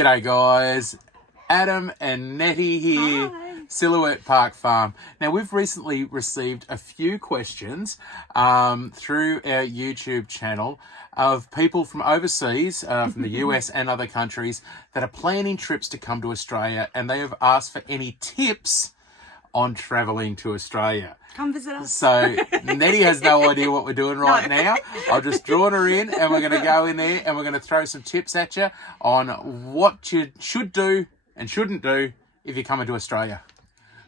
G'day guys, Adam and Nettie here, Hi. Silhouette Park Farm. Now we've recently received a few questions through our YouTube channel of people from overseas, from the US and other countries that are planning trips to come to Australia, and they have asked for any tips on travelling to Australia. Come visit us. So Nettie has no idea what we're doing right now. I've just drawn her in and we're going to go in there and we're going to throw some tips at you on what you should do and shouldn't do if you're coming to Australia.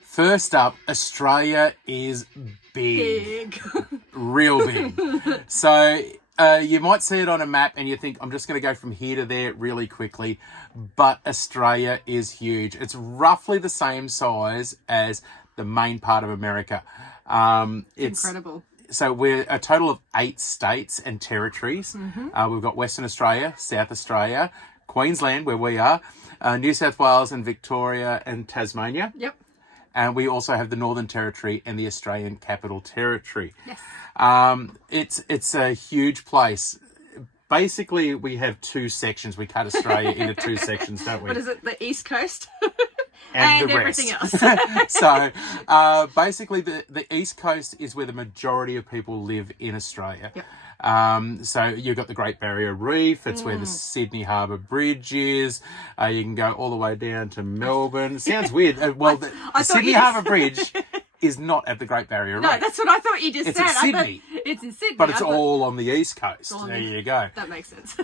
First up, Australia is big. Real big. So you might see it on a map and you think, I'm just going to go from here to there really quickly. But Australia is huge. It's roughly the same size as the main part of America. It's incredible. So we're a total of 8 states and territories. We've got Western Australia, South Australia, Queensland, where we are, New South Wales and Victoria and Tasmania. Yep. And we also have the Northern Territory and the Australian Capital Territory. Yes. It's a huge place. Basically, we have 2 sections. We cut Australia into 2 sections, don't we? What is it? The East Coast? And the everything rest. else. So basically the East Coast is where the majority of people live in Australia. Yep. So you've got the Great Barrier Reef. It's where the Sydney Harbour Bridge is. You can go all the way down to Melbourne. Sounds weird. Well, the Sydney Harbour Bridge is not at the Great Barrier Reef. No, that's what I thought you just It's said. in Sydney. It's in Sydney. But it's all on the East Coast. There you go. That makes sense.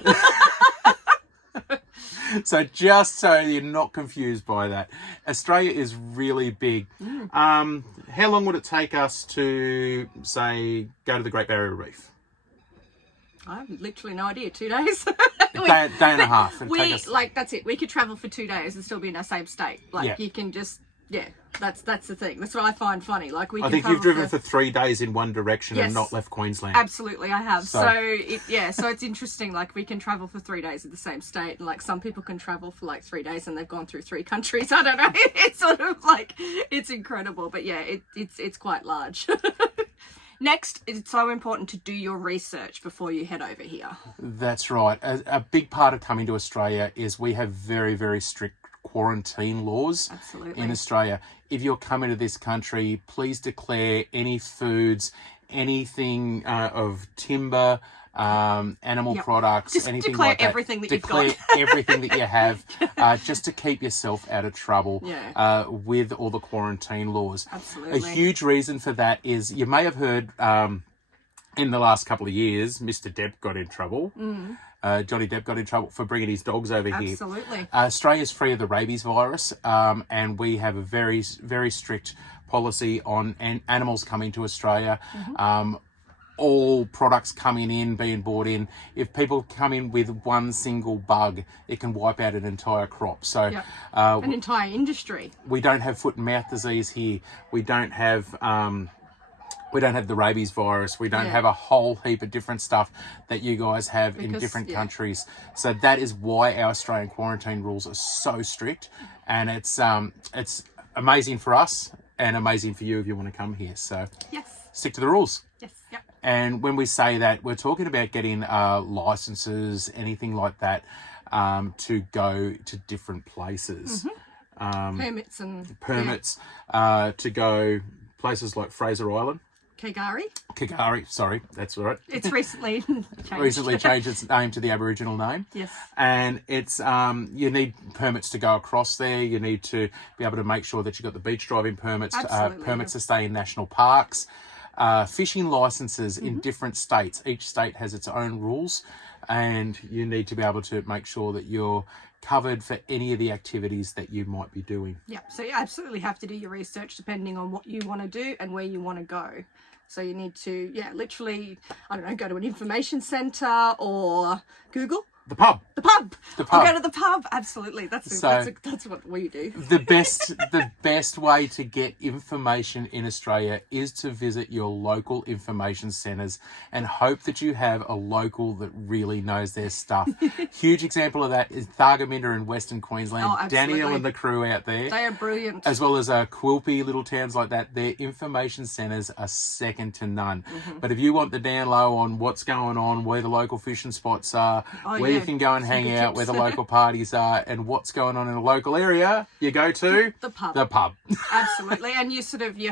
So just so you're not confused by that, Australia is really big. How long would it take us to, say, go to the Great Barrier Reef? I have literally no idea. 2 days. Day and a half. That's it. We could travel for 2 days and still be in our same state. You can just, that's the thing. That's what I find funny. I think you've driven for 3 days in one direction and not left Queensland. Absolutely, I have. So it's interesting. We can travel for 3 days in the same state, and some people can travel for 3 days and they've gone through 3 countries. I don't know. It's sort of it's incredible, but it's quite large. Next, it's so important to do your research before you head over here. That's right. A big part of coming to Australia is we have very, very strict quarantine laws in Australia. If you're coming to this country, please declare any foods, anything of timber, animal products, just anything declare like that. Everything that declare you've got. everything that you have, just to keep yourself out of trouble with all the quarantine laws. Absolutely. A huge reason for that is, you may have heard in the last couple of years, Mr. Depp got in trouble. Johnny Depp got in trouble for bringing his dogs over here. Absolutely. Australia's free of the rabies virus, and we have a very, very strict policy on animals coming to Australia. All products being bought in. If people come in with one single bug, it can wipe out an entire crop. So an entire industry. We don't have foot and mouth disease here. We don't have the rabies virus. We don't have a whole heap of different stuff that you guys have in different countries. So that is why our Australian quarantine rules are so strict, and it's amazing for us and amazing for you if you want to come here. So stick to the rules. Yes. Yep. And when we say that, we're talking about getting licenses, anything like that, to go to different places. Permits to go places like Fraser Island. Kagari, sorry, that's right. It's recently changed its name to the Aboriginal name. Yes. And it's you need permits to go across there. You need to be able to make sure that you've got the beach driving permits, permits to stay in national parks, fishing licenses in different states. Each state has its own rules, and you need to be able to make sure that you're covered for any of the activities that you might be doing. So you absolutely have to do your research depending on what you want to do and where you want to go. So you need to, literally, I don't know, go to an information centre or Google. The pub. Or go to the pub. Absolutely. That's what we do. The best way to get information in Australia is to visit your local information centres and hope that you have a local that really knows their stuff. Huge example of that is Thargomindah in Western Queensland. Daniel and the crew out there. They are brilliant. As well as Quilpie, little towns like that. Their information centres are second to none. But if you want the down low on what's going on, where the local fishing spots are, where you can go and hang out where the local parties are and what's going on in the local area. You go to the pub. The pub. Absolutely. And you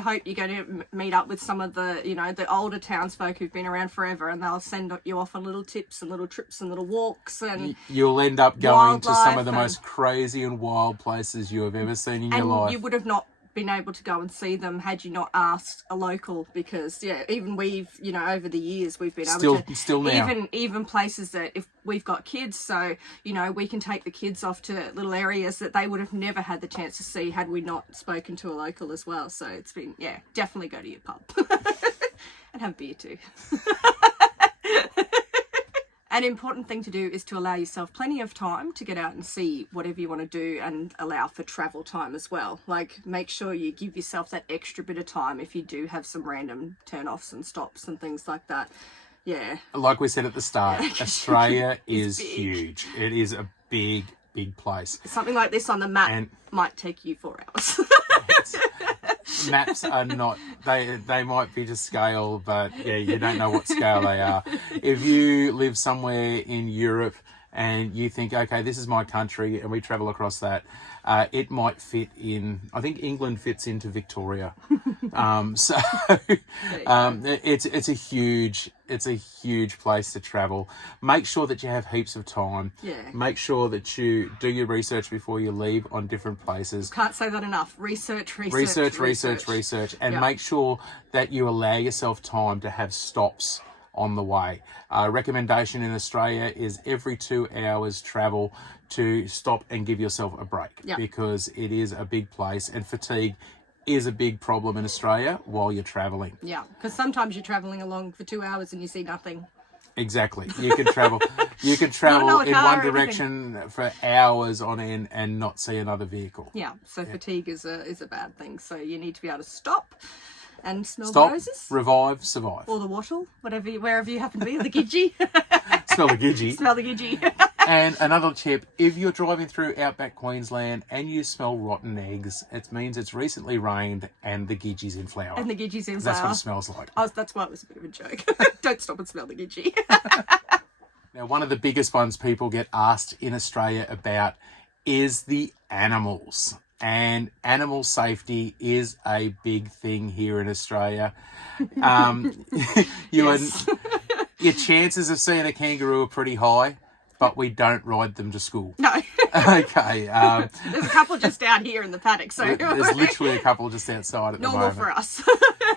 hope you're going to meet up with some of the, the older townsfolk who've been around forever, and they'll send you off on little tips and little trips and little walks. And you'll end up going to some of the most crazy and wild places you have ever seen in your life. You would have not been able to go and see them had you not asked a local, because even we've over the years we've been able to still now even places that if we've got kids, so we can take the kids off to little areas that they would have never had the chance to see had we not spoken to a local as well. So it's been definitely go to your pub and have beer too. An important thing to do is to allow yourself plenty of time to get out and see whatever you want to do, and allow for travel time as well. Like, make sure you give yourself that extra bit of time if you do have some random turn-offs and stops and things like that. Yeah. Like we said at the start, Australia is huge. It is a big, big place. Something like this on the map might take you 4 hours. Maps are not, they might be to scale, but you don't know what scale they are. If you live somewhere in Europe and you think, okay, this is my country, and we travel across that, it might fit in, I think England fits into Victoria. It's a huge place to travel. Make sure that you have heaps of time. Yeah. Make sure that you do your research before you leave on different places. Can't say that enough. Research. And make sure that you allow yourself time to have stops on the way. Recommendation in Australia is every 2 hours travel to stop and give yourself a break, because it is a big place, and fatigue is a big problem in Australia while you're traveling. Yeah, because sometimes you're traveling along for 2 hours and you see nothing. Exactly. You can travel in one direction for hours on end and not see another vehicle. Yeah, so fatigue is a bad thing. So you need to be able to stop and smell the roses. Revive, survive. Or the wattle, wherever you happen to be, the GIDGEE. Smell the GIDGEE. Smell the GIDGEE. And another tip, if you're driving through outback Queensland and you smell rotten eggs, it means it's recently rained and the GIDGEE's in flower. And the GIDGEE's in flower. That's what it smells like. That's why it was a bit of a joke. Don't stop and smell the GIDGEE. Now, one of the biggest ones people get asked in Australia about is the animals. And animal safety is a big thing here in Australia. Your chances of seeing a kangaroo are pretty high, but we don't ride them to school. No. Okay. There's a couple just out here in the paddock. So there's literally a couple just outside at the moment. Normal for us.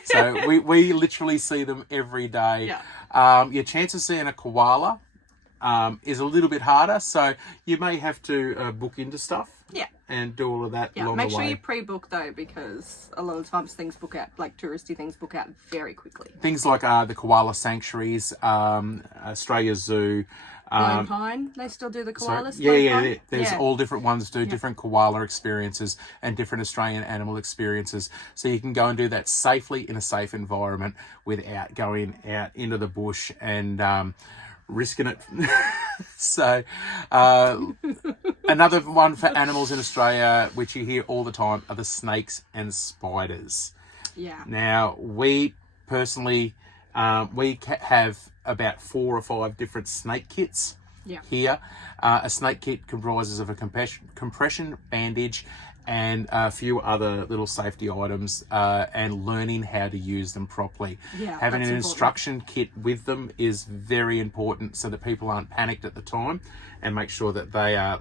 So we literally see them every day. Yeah. Your chance of seeing a koala is a little bit harder, so you may have to book into stuff. Yeah. And do all of that along the way. Make sure you pre-book though, because a lot of times things book out, like touristy things book out very quickly. Things like the koala sanctuaries, Australia Zoo. Lone Pine, they still do the koalas? Yeah. There's all different ones do different koala experiences and different Australian animal experiences. So you can go and do that safely in a safe environment without going out into the bush and risking it. So another one for animals in Australia, which you hear all the time, are the snakes and spiders. Yeah. Now, we personally, we have about 4 or 5 different snake kits here. A snake kit comprises of a compression bandage and a few other little safety items, and learning how to use them properly. Yeah, having an important. instruction kit with them is very important, so that people aren't panicked at the time, and make sure that they are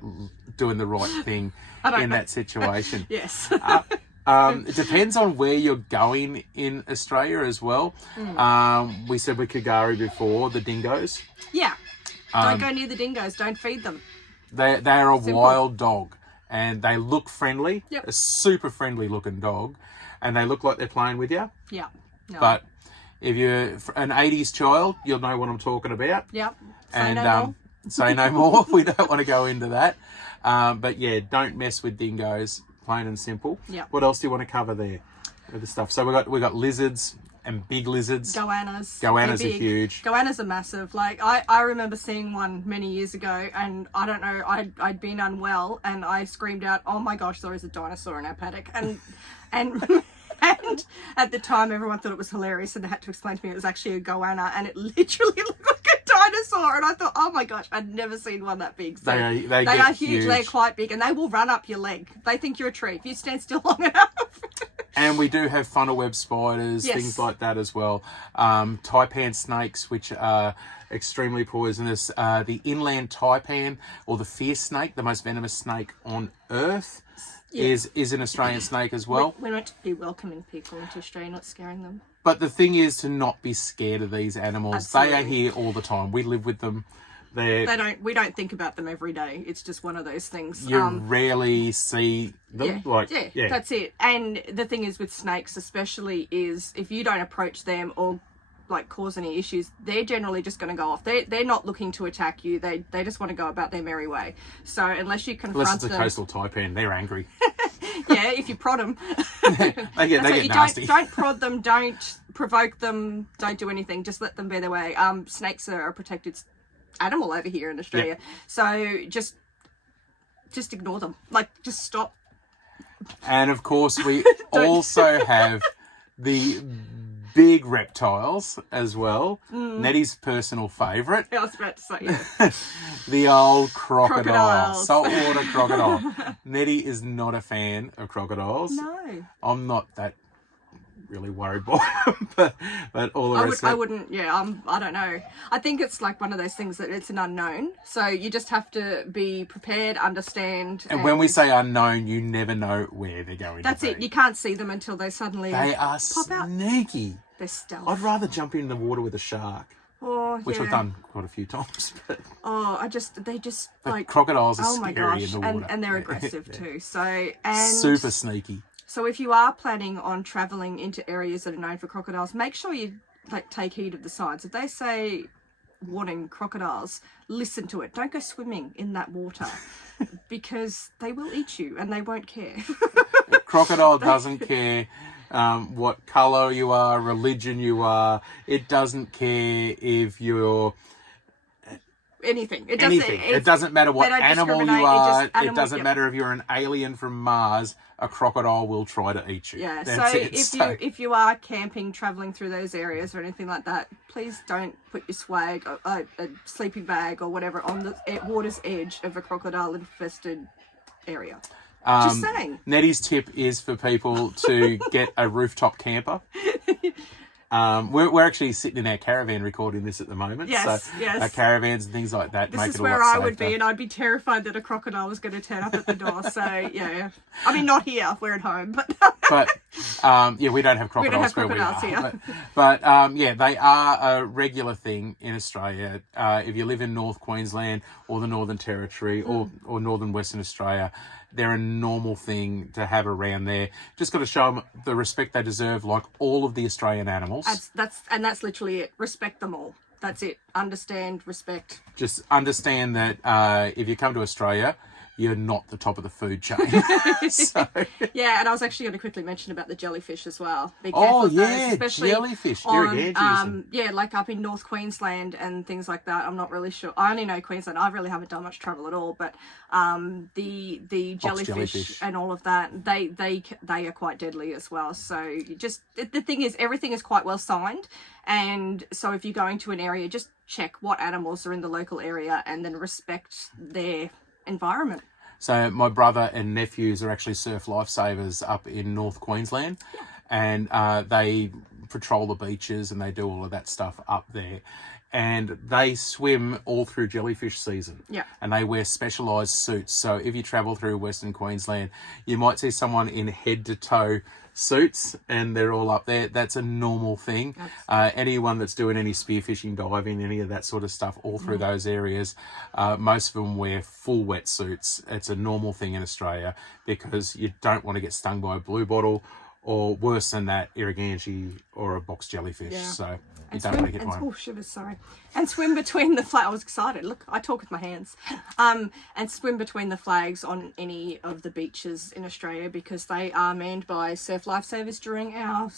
doing the right thing in that situation. Yes. It depends on where you're going in Australia as well. We said with Kagari before, the dingoes. Yeah. Don't go near the dingoes. Don't feed them. They are a wild dog, and they look friendly. Yep. A super friendly looking dog, and they look like they're playing with you. Yeah. No. But if you're an 80s child, you'll know what I'm talking about. Yep. Say no more. We don't want to go into that. But yeah, don't mess with dingoes. Plain and simple. Yeah. What else do you want to cover there with the stuff? So we got lizards and big lizards. Goannas. Goannas are huge. Goannas are massive. Like I remember seeing one many years ago, and I don't know, I'd been unwell and I screamed out, "Oh my gosh, there is a dinosaur in our paddock!" And and at the time everyone thought it was hilarious, and they had to explain to me it was actually a goanna, and it literally looked like a dinosaur, and I thought, oh my gosh, I'd never seen one that big. So they are huge. They're quite big, and they will run up your leg. They think you're a tree if you stand still long enough. And we do have funnel web spiders, things like that as well. Taipan snakes, which are extremely poisonous. The inland taipan, or the fierce snake, the most venomous snake on earth, is an Australian snake as well. We're meant to be welcoming people into Australia, not scaring them. But the thing is to not be scared of these animals. Absolutely. They are here all the time. We live with them. We don't think about them every day. It's just one of those things. You rarely see them. That's it. And the thing is with snakes especially is if you don't approach them or like cause any issues, they're generally just going to go off. They're not looking to attack you. They just want to go about their merry way. So unless you confront them... Unless it's a coastal taipan, they're angry. Yeah, if you prod them. they get nasty. Don't prod them, don't provoke them, don't do anything. Just let them bear their way. Snakes are a protected animal over here in Australia. Yep. So just ignore them. Like, just stop. And of course, we also have the big reptiles as well. Nettie's personal favourite. I was about to say, yeah. The old crocodile. Crocodiles. Saltwater crocodile. Nettie is not a fan of crocodiles. No. I'm not that really worried by them, but all the rest I wouldn't, I don't know. I think it's like one of those things that it's an unknown. So you just have to be prepared, understand. And when we say unknown, you never know where they're going. That's it. You can't see them until they suddenly They are pop out. sneaky. They're stealth. I'd rather jump in the water with a shark. Which I've done quite a few times. But like crocodiles are scary in the water. And they're aggressive too. So super sneaky. So if you are planning on travelling into areas that are known for crocodiles, make sure you take heed of the signs. If they say warning crocodiles, listen to it. Don't go swimming in that water because they will eat you and they won't care. Crocodile doesn't care what colour you are, religion you are. It doesn't care if you're anything. It doesn't matter what animal you are. It doesn't matter if you're an alien from Mars. A crocodile will try to eat you. Yeah. That's if you are camping, travelling through those areas or anything like that, please don't put your swag, a sleeping bag or whatever, on the water's edge of a crocodile-infested area. Just saying. Nettie's tip is for people to get a rooftop camper. We're actually sitting in our caravan recording this at the moment. Yes. Our caravans and things like that this make is it a where lot I would safer. be, and I'd be terrified that a crocodile was going to turn up at the door. So yeah. I mean, not here. We're at home, but we don't have crocodiles, here. But they are a regular thing in Australia. If you live in North Queensland or the Northern Territory or Northern Western Australia, they're a normal thing to have around there. Just got to show them the respect they deserve, like all of the Australian animals. That's literally it. Respect them all. That's it. Understand, respect. Just understand that if you come to Australia, you're not the top of the food chain. Yeah, and I was actually going to quickly mention about the jellyfish as well. Be careful of those, especially jellyfish. Like up in North Queensland and things like that. I'm not really sure. I only know Queensland. I really haven't done much travel at all, but the jellyfish and all of that, they are quite deadly as well. So you just the thing is, everything is quite well signed, and so if you're going to an area, just check what animals are in the local area and then respect their environment. So my brother and nephews are actually surf lifesavers up in North Queensland, and they patrol the beaches and they do all of that stuff up there. And they swim all through jellyfish season. Yeah. And they wear specialised suits. So if you travel through Western Queensland, you might see someone in head to toe suits and they're all up there. That's a normal thing. Anyone that's doing any spearfishing, diving, any of that sort of stuff all through those areas, most of them wear full wetsuits. It's a normal thing in Australia because you don't want to get stung by a blue bottle or worse than that, irriganti or a box jellyfish. Yeah. So you don't want to get one. Oh, shivers, sorry. And swim between the flags. I was excited. Look, I talk with my hands. And swim between the flags on any of the beaches in Australia because they are manned by surf lifesavers during our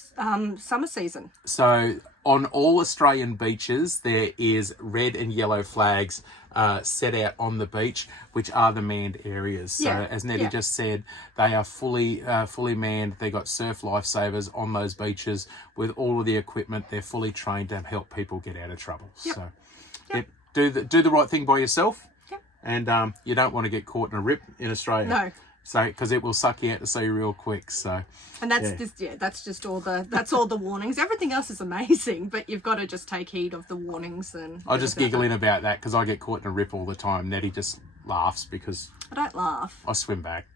summer season. So on all Australian beaches, there is red and yellow flags set out on the beach, which are the manned areas. So as Nettie just said, they are fully manned. They got surf lifesavers on those beaches with all of the equipment. They're fully trained to help people get out of trouble. Yep. So do the right thing by yourself. Yep. And you don't want to get caught in a rip in Australia. No. So, because it will suck you out to sea real quick. So, and that's just all the warnings. Everything else is amazing, but you've got to just take heed of the warnings. And I just giggle in about that because I get caught in a rip all the time. Nettie just laughs because I don't laugh. I swim back.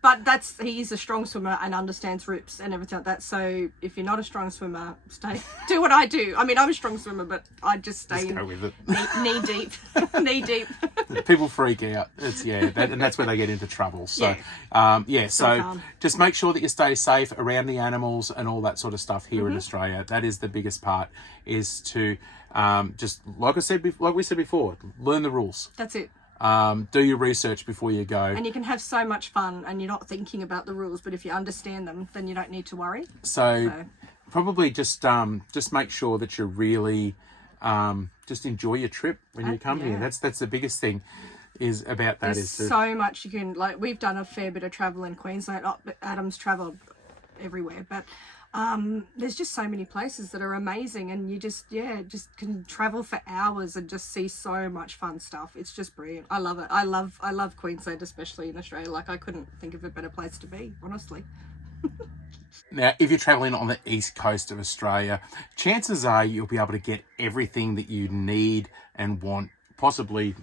But he's a strong swimmer and understands rips and everything like that. So if you're not a strong swimmer, do what I do. I mean, I'm a strong swimmer, but I just stay go with it. knee deep, knee deep. People freak out. And that's where they get into trouble. So so just make sure that you stay safe around the animals and all that sort of stuff here in Australia. That is the biggest part. Is to just like we said before, learn the rules. That's it. Do your research before you go. And you can have so much fun and you're not thinking about the rules, but if you understand them, then you don't need to worry. So probably just make sure that you really just enjoy your trip when you come here. That's the biggest thing is about that. There's so much you can, like, we've done a fair bit of travel in Queensland. Adam's travelled everywhere, but there's just so many places that are amazing, and you just can travel for hours and just see so much fun stuff. It's just brilliant. I love it. I love Queensland, especially in Australia. Like, I couldn't think of a better place to be, honestly. Now, if you're travelling on the east coast of Australia, chances are you'll be able to get everything that you need and want, possibly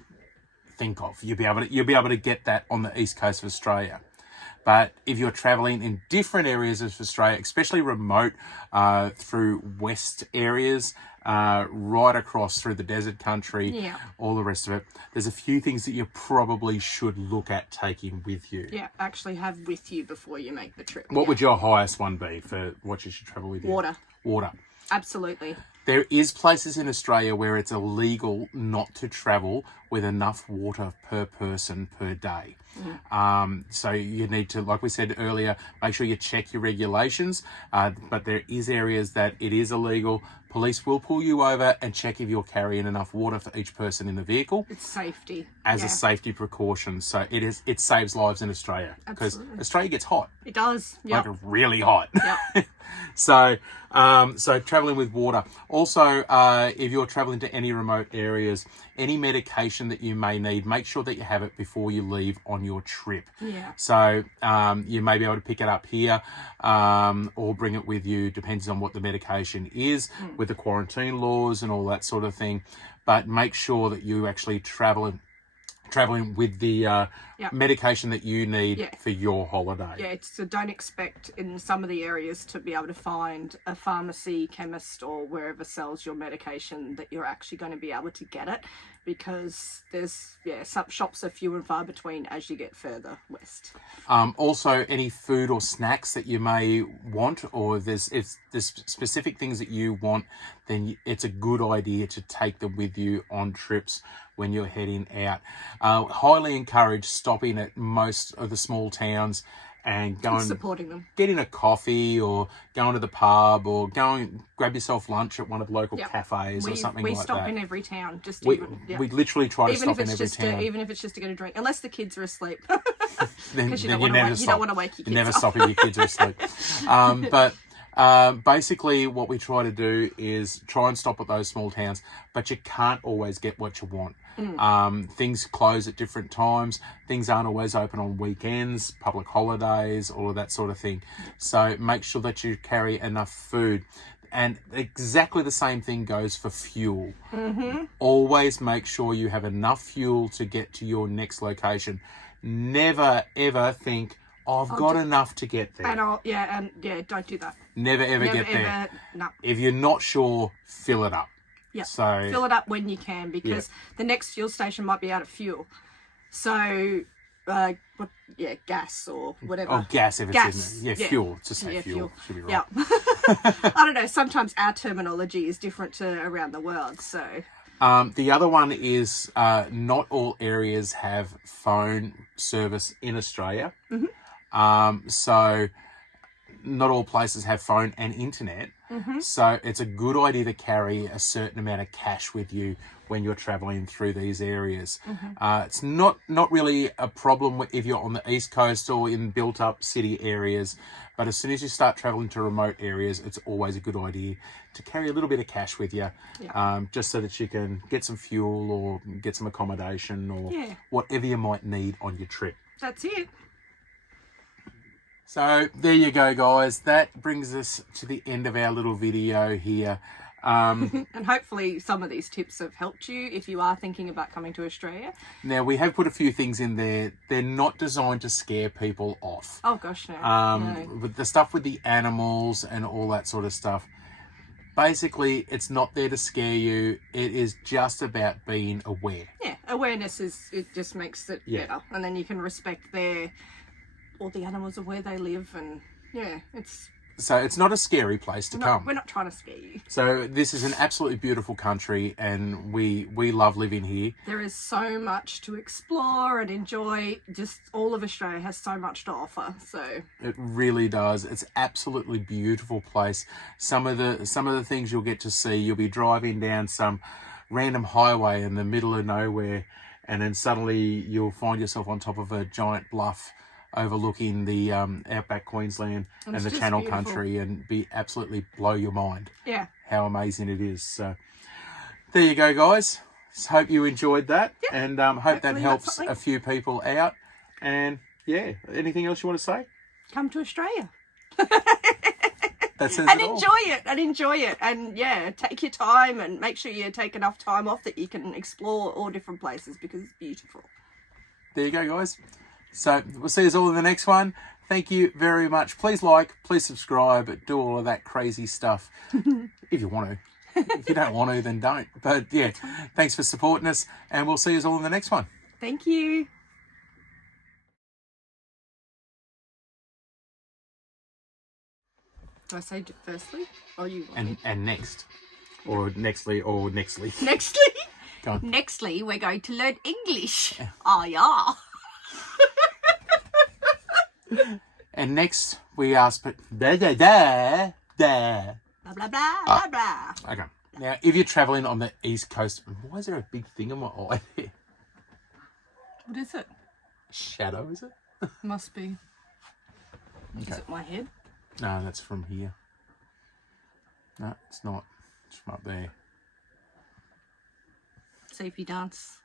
think of. You'll be able to get that on the east coast of Australia. But if you're travelling in different areas of Australia, especially remote, through west areas, right across through the desert country, all the rest of it, there's a few things that you probably should look at taking with you. Yeah, actually have with you before you make the trip. What would your highest one be for what you should travel with you? Water. Absolutely. There is places in Australia where it's illegal not to travel with enough water per person per day. So you need to, like we said earlier, make sure you check your regulations. But there is areas that it is illegal. Police will pull you over and check if you're carrying enough water for each person in the vehicle. It's safety. As a safety precaution. So it saves lives in Australia. Because Australia gets hot. It does. Like really hot. Yep. So traveling with water. Also, if you're traveling to any remote areas, any medication that you may need, make sure that you have it before you leave on your trip. Yeah. So you may be able to pick it up here or bring it with you, depends on what the medication is, with the quarantine laws and all that sort of thing. But make sure that you actually traveling with the medication that you need for your holiday. Yeah, so don't expect in some of the areas to be able to find a pharmacy, chemist, or wherever sells your medication that you're actually going to be able to get it, because there's some shops are few and far between as you get further west. Also, any food or snacks that you may want, or if there's specific things that you want, then it's a good idea to take them with you on trips when you're heading out. Highly encourage stopping at most of the small towns and supporting them, getting a coffee or going to the pub or grab yourself lunch at one of the local cafes or something like that. We stop in every town. We literally try to stop in every town. Even if it's just to get a drink, unless the kids are asleep. Because you don't want to wake your kids up. You never stop if your kids are asleep. But basically what we try to do is try and stop at those small towns, but you can't always get what you want. Things close at different times. Things aren't always open on weekends, public holidays, all of that sort of thing. So make sure that you carry enough food. And exactly the same thing goes for fuel. Always make sure you have enough fuel to get to your next location. Never ever think, I've got enough to get there. And don't do that. Never ever get there. No. If you're not sure, fill it up. Yeah. So fill it up when you can, because the next fuel station might be out of fuel. So gas or whatever. Oh, gas if it's in there. Yeah, fuel. Just say fuel. Should be right. Yeah. I don't know. Sometimes our terminology is different to around the world. So the other one is not all areas have phone service in Australia. So not all places have phone and internet. So it's a good idea to carry a certain amount of cash with you when you're traveling through these areas. It's not really a problem if you're on the East Coast or in built up city areas, but as soon as you start traveling to remote areas, it's always a good idea to carry a little bit of cash with you, just so that you can get some fuel or get some accommodation or whatever you might need on your trip. That's it. So there you go, guys. That brings us to the end of our little video here. And hopefully some of these tips have helped you if you are thinking about coming to Australia. Now, we have put a few things in there. They're not designed to scare people off. Oh, gosh, no. No. With the stuff with the animals and all that sort of stuff, basically, it's not there to scare you. It is just about being aware. Yeah, awareness it just makes it better. And then you can respect all the animals of where they live, and So it's not a scary place to come. We're not trying to scare you. So this is an absolutely beautiful country, and we love living here. There is so much to explore and enjoy. Just all of Australia has so much to offer. So it really does. It's absolutely beautiful place. Some of the things you'll get to see, you'll be driving down some random highway in the middle of nowhere, and then suddenly you'll find yourself on top of a giant bluff overlooking the outback Queensland and the Channel beautiful. Country, and be absolutely blow your mind. Yeah. How amazing it is. So there you go, guys. Hope you enjoyed that, and hope that helps a few people out. And anything else you want to say? Come to Australia. That says and it all. enjoy it, and take your time and make sure you take enough time off that you can explore all different places, because it's beautiful. There you go, guys. So we'll see us all in the next one. Thank you very much. Please like, please subscribe, do all of that crazy stuff if you want to. If you don't want to, then don't. But thanks for supporting us, and we'll see us all in the next one. Thank you. Do I say firstly, or you? And next, or nextly, or nextly. Nextly. Go on. Nextly, we're going to learn English. Yeah. And next we ask, but blah blah blah blah Blah blah blah blah blah. Okay. Now, if you're travelling on the East Coast, why is there a big thing on my eye there? What is it? Shadow, is it? Must be. Okay. Is it my head? No, that's from here. No, it's not. It's from up there. Safety dance.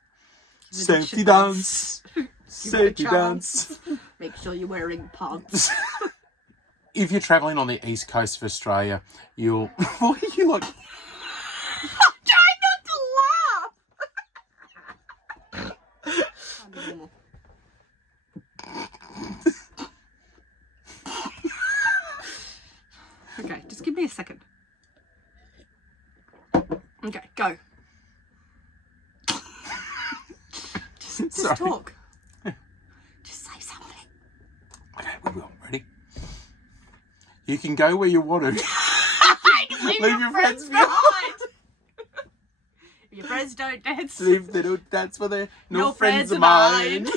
Safety dance. Safety dance. Make sure you're wearing pants. If you're travelling on the East Coast of Australia, you'll... Why are you like... I'm trying not to laugh. I'm normal. Okay, just give me a second. Okay, go. Just talk. Just say something. Okay, we will. Ready? You can go where you want to. Leave your friends behind. If your friends don't dance, Leave they don't dance for their no friends of mine.